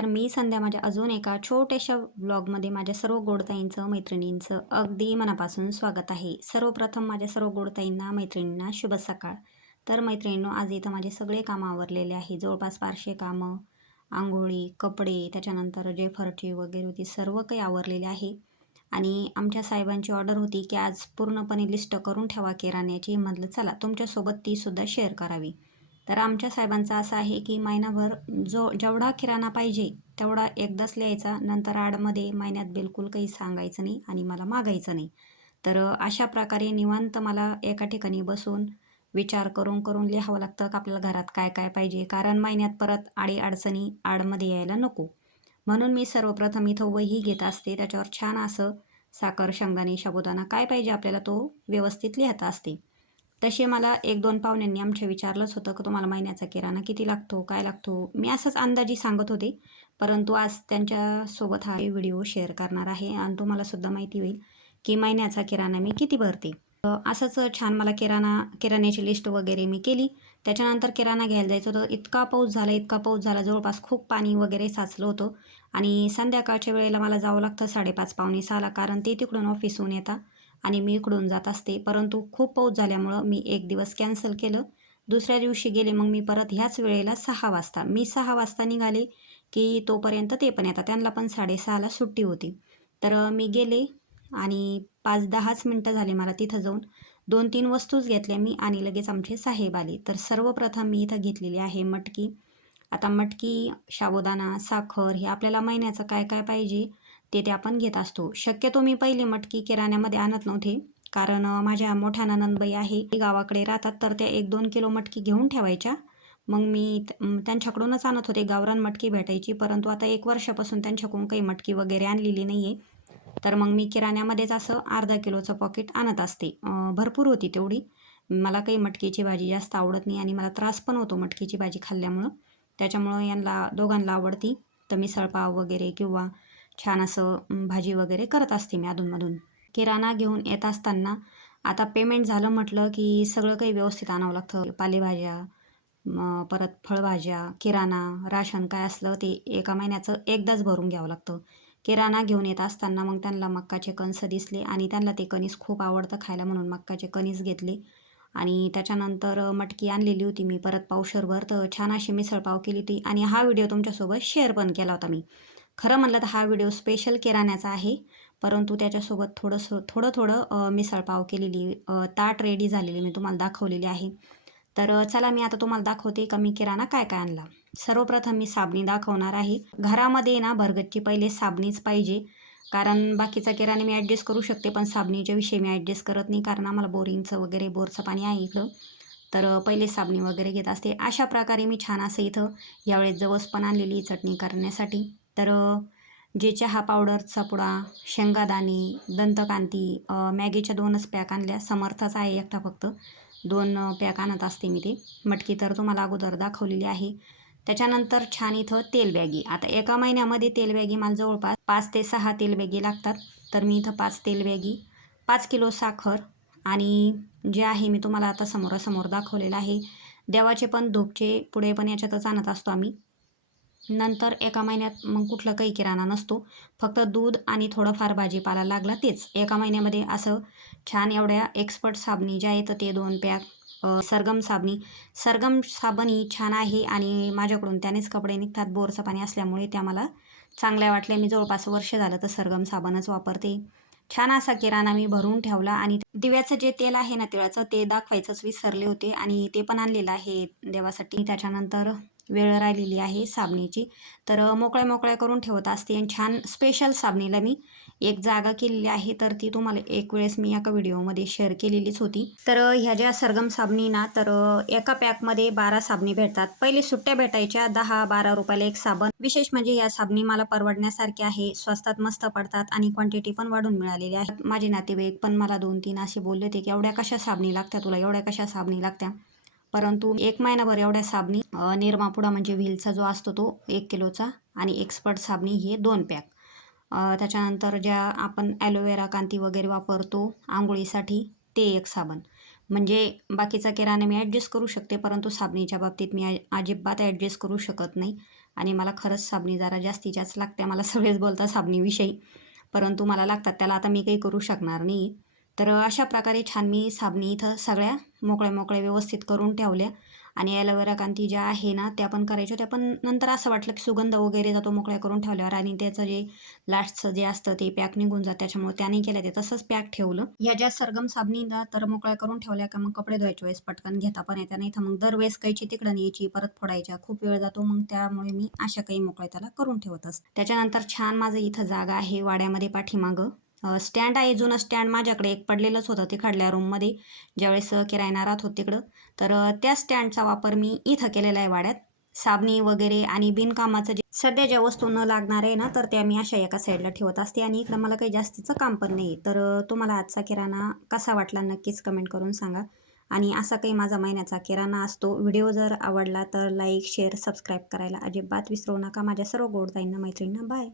नमस्कार मी संध्या माझ्या अजून एका छोट्याशा ब्लॉगमध्ये माझ्या सर्व गोडताईंचं मैत्रिणींचं अगदी मनापासून स्वागत आहे. सर्वप्रथम माझ्या सर्व गोडताईंना मैत्रिणींना शुभ सकाळ. तर मैत्रिणींनो आज इथं माझे सगळे कामं आवरलेले आहे. जवळपास पाचशे कामं आंघोळी कपडे त्याच्यानंतर जे फरची वगैरे होती सर्व काही आवरलेले आहे. आणि आमच्या साहेबांची ऑर्डर होती की आज पूर्णपणे लिस्ट करून ठेवा किराण्याची. म्हटलं चला तुमच्यासोबत तीसुद्धा शेअर करावी. तर आमच्या साहेबांचा असं आहे की महिनाभर जो जेवढा किराणा पाहिजे तेवढा एकदाच लिहायचा. नंतर आडमध्ये महिन्यात बिलकुल काही सांगायचं नाही आणि मला मागायचं नाही. तर अशा प्रकारे निवांत मला एका ठिकाणी बसून विचार करून करून लिहावं लागतं का आपल्याला घरात काय काय पाहिजे. कारण महिन्यात परत आडी अडचणी आडमध्ये यायला नको. म्हणून मी सर्वप्रथम इथं वही घेत असते. त्याच्यावर छान असं साखर शेंगदाणे शाबुदाना काय पाहिजे आपल्याला तो व्यवस्थित लिहिता असते. तसे मला एक दोन पाहुण्यांनी आमच्या विचारलंच होतं की तुम्हाला महिन्याचा किराणा किती लागतो काय लागतो? मी असंच अंदाजी सांगत होते. परंतु आज त्यांच्यासोबत हा व्हिडिओ शेअर करणार आहे आणि तुम्हाला सुद्धा माहिती होईल की महिन्याचा किराणा मी किती भरते. असंच छान मला किराणा किराण्याची लिस्ट वगैरे मी केली. त्याच्यानंतर किराणा घ्यायला जायचं होतं. इतका पाऊस झाला इतका पाऊस झाला. जवळपास खूप पाणी वगैरे साचलं होतं. आणि संध्याकाळच्या वेळेला मला जावं लागतं साडेपाच पावणे सहाला. कारण ते तिकडून ऑफिसहून येतात. आणि मी इकडून जात असते. परंतु खूप पाऊस झाल्यामुळं मी एक दिवस कॅन्सल केलं. दुसऱ्या दिवशी गेले मग मी परत ह्याच वेळेला सहा वाजता. मी सहा वाजता निघाले की तोपर्यंत ते पण येतात. त्यांना पण साडेसहाला सुट्टी होती. तर मी गेले आणि पाच दहाच मिनटं झाले मला तिथं जाऊन. दोन तीन वस्तूच घेतल्या मी आणि लगेच आमचे साहेब आले. तर सर्वप्रथम मी इथं घेतलेली आहे मटकी. आता मटकी शाबुदाना साखर हे आपल्याला महिन्याचं काय काय पाहिजे? ते ते आपण घेत असतो. शक्यतो मी पहिली मटकी किराण्यामध्ये आणत नव्हते कारण माझ्या मोठ्या ननंदबाई आहे ते गावाकडे राहतात तर त्या एक दोन किलो मटकी घेऊन ठेवायच्या. मग मी त्यांच्याकडूनच आणत होते गावरान मटकी भेटायची परंतु आता एक वर्षापासून त्यांच्याकडून काही मटकी वगैरे आणलेली नाही आहे तर मग मी किराण्यामध्येच असं अर्धा किलोचं पॉकेट आणत असते. भरपूर होती तेवढी. मला काही मटकीची भाजी जास्त आवडत नाही आणि मला त्रास पण होतो मटकीची भाजी खाल्ल्यामुळं. त्याच्यामुळं यांना दोघांना आवडती. तर मिसळपाव वगैरे किंवा छान असं भाजी वगैरे करत असते मी अधूनमधून. किराणा घेऊन येत असताना आता पेमेंट झालं म्हटलं की सगळं काही व्यवस्थित आणावं लागतं. पालेभाज्या परत फळभाज्या किराणा राशन काय असलं ते एका महिन्याचं एकदाच भरून घ्यावं लागतं. किराणा घेऊन येत असताना मग त्यांना मक्काचे कणसं दिसले आणि त्यांना ते कणीस खूप आवडतं खायला म्हणून मक्काचे कणीस घेतले. आणि त्याच्यानंतर मटकी आणलेली होती मी. परत पावशरभर तर छान अशी मिसळपाव केली होती. आणि हा व्हिडिओ तुमच्यासोबत शेअर पण केला होता मी. खरं म्हणलं तर हा व्हिडिओ स्पेशल किराण्याचा आहे. परंतु त्याच्यासोबत थोडंसं थोडं थोडं मिसळपाव केलेली ताट रेडी झालेली मी तुम्हाला दाखवलेली आहे. तर चला मी आता तुम्हाला दाखवते का मी किराणा काय काय आणला. सर्वप्रथम मी साबणी दाखवणार आहे. घरामध्ये ना भरगतची पहिले साबणीच पाहिजे. कारण बाकीचा किराणा मी ॲडजस्ट करू शकते पण साबणीच्या विषयी मी ॲडजस्ट करत नाही. कारण आम्हाला बोरिंगचं वगैरे बोरचं पाणी आहे इकडं. तर पहिले साबणी वगैरे घेत असते. अशा प्रकारे मी छान असं इथं यावेळेस जवस पण आणलेली चटणी करण्यासाठी. तर जे चहा पावडरचा पुडा शेंगादाणे दंतकांती मॅगीच्या दोनच पॅक आणल्या. समर्थाचा आहे एकटा फक्त. दोन पॅक आणत असते मी ते. मटकी तर तुम्हाला अगोदर दाखवलेली आहे. त्याच्यानंतर छान इथं तेलबॅगी. आता एका महिन्यामध्ये तेलबॅगी मला जवळपास पाच ते सहा तेलबॅगी लागतात. तर मी इथं पाच तेलबॅगी पाच किलो साखर आणि जे आहे मी तुम्हाला आता समोरासमोर दाखवलेलं आहे. देवाचे पण धूपचे पुढे पण याच्यातच आणत असतो आम्ही. नंतर एका महिन्यात मग कुठलं काही किराणा नसतो. फक्त दूध आणि थोडंफार भाजीपाला लागला तेच. एका महिन्यामध्ये असं छान एवढ्या एक्सपर्ट साबणी ज्या आहेत ते दोन पॅक सरगम साबणी. सरगम साबण ही छान आहे आणि माझ्याकडून त्यानेच कपडे निघतात. बोरचं पाणी असल्यामुळे त्या मला चांगल्या वाटल्या. मी जवळपास वर्ष झालं तर सरगम साबणच वापरते. छान असा किराणा मी भरून ठेवला आणि दिव्याचं जे तेल आहे ना तिळाचं ते दाखवायचंच विसरले होते आणि ते पण आणलेलं आहे देवासाठी. त्याच्यानंतर वेळ राहिलेली आहे साबणीची. तर मोकळ्या मोकळ्या करून ठेवत असते आणि छान स्पेशल साबणीला मी एक जागा केलेली आहे. तर ती तुम्हाला एक वेळेस मी एका व्हिडिओमध्ये शेअर केलेलीच होती. तर ह्या ज्या सरगम साबणी ना तर एका पॅकमध्ये बारा साबणी भेटतात. पहिले सुट्ट्या भेटायच्या दहा बारा रुपयाला एक साबण. विशेष म्हणजे या साबणी मला परवडण्यासारख्या आहे. स्वस्तात मस्त पडतात आणि क्वांटिटी पण वाढून मिळालेली आहे. माझे नातेवाईक पण मला दोन तीन असे बोलले होते की एवढ्या कशा साबणी लागत्या तुला? एवढ्या कशा साबणी लागत्या? परंतु एक महिनाभर एवढ्या साबणी निर्मापुडा निरमापुडा म्हणजे व्हीलचा जो असतो तो एक किलोचा आणि एक्सपर्ट साबणी हे दोन पॅक त्याच्यानंतर ज्या आपण ॲलोवेरा कांती वगैरे वापरतो आंघोळीसाठी ते एक साबण. म्हणजे बाकीचा किराणा मी ॲडजस्ट करू शकते परंतु साबणीच्या बाबतीत मी अजिबात ॲडजस्ट करू शकत नाही. आणि मला खरंच साबणी जरा जास्तीत जास्त लागते मला सगळेच बोलतात साबणीविषयी. परंतु मला लागतात त्याला आता मी काही करू शकणार नाही. तर अशा प्रकारे छान मी साबणी इथं सगळ्या मोकळ्या मोकळ्या व्यवस्थित करून ठेवल्या. आणि ॲलोवेरा कांती ज्या आहे ना त्या पण करायच्या त्या पण नंतर असं वाटलं की सुगंध वगैरे जातो मोकळ्या करून ठेवल्यावर आणि त्याचं जे लास्टचं जे असतं ते पॅक निघून जातं. त्याच्यामुळे त्याने केलं ते. तसंच पॅक ठेवलं. या ज्या सरगम साबणीला तर मोकळ्या करून ठेवल्या का मग कपडे धुवायच्या वेळेस पटकन घेता पण येत्या नाही. तर मग दरवेळेस कायची तिकडं न्यायची परत फोडायच्या. खूप वेळ जातो. मग त्यामुळे मी अशा काही मोकळ्या त्याला करून ठेवत असते. त्याच्यानंतर छान माझं इथं जागा आहे वाड्यामध्ये पाठीमागं. स्टँड आहे जुनं स्टँड माझ्याकडे एक पडलेलंच होतं तिकडल्या रूममध्ये ज्यावेळेस किरायना राहत होत तिकडं. तर त्या स्टँडचा वापर मी इथं केलेला आहे वाड्यात. साबणी वगैरे आणि बिनकामाचं जे सध्या ज्या वस्तू न लागणार आहे ना तर त्या मी अशा एका साईडला ठेवत असते आणि इकडं मला काही जास्तीचं काम पण नाही तर तुम्हाला आजचा किराणा कसा वाटला नक्कीच कमेंट करून सांगा. आणि असा काही माझा महिन्याचा किराणा असतो व्हिडिओ जर आवडला तर लाईक शेअर सबस्क्राईब करायला अजिबात विसरू नका. माझ्या सर्व गोडताईंना मैत्रिणींना बाय